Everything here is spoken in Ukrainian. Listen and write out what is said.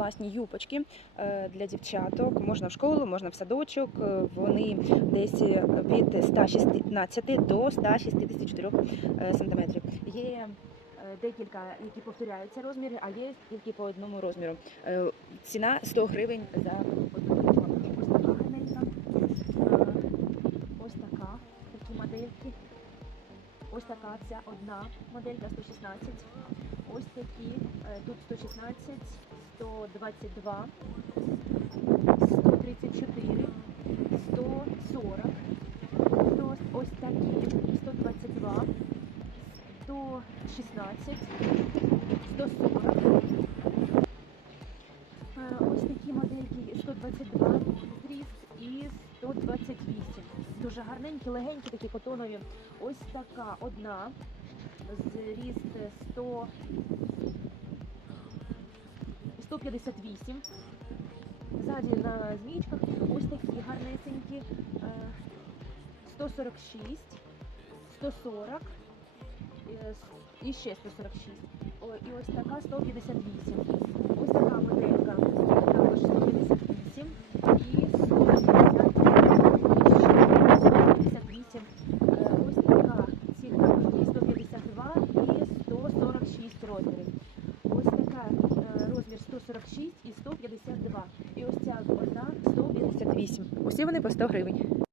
класні юпочки е, для дівчаток. Можна в школу, можна в садочок. Е, Вони десь від 116 до 164 е, сантиметрів. Є е, декілька, які повторяються розміри, а є тільки по одному розміру. Е, Ціна 100 гривень за одну. Ось така. Е, такі модельки. Ось така ця одна моделька 116. Ось такі, е, тут 116, 122, 134, 140, то ось такі 122, 116, 140. Е, Ось такі модельки 122 зріст і 128. Дуже гарненькі, легенькі, такі котонові. Ось така одна. Зріст 100, 158. Ззаді на змійчках ось такі гарнесенькі. е, 146, 140 е, і ще 146. О, І ось така 158. Ось така моделька також 158 і 158. Е, Ось така ці також 152 і 146 розмірів. Ось така е, розмір 146 і 152. І ось ця одна 158. Усі вони по 100 гривень.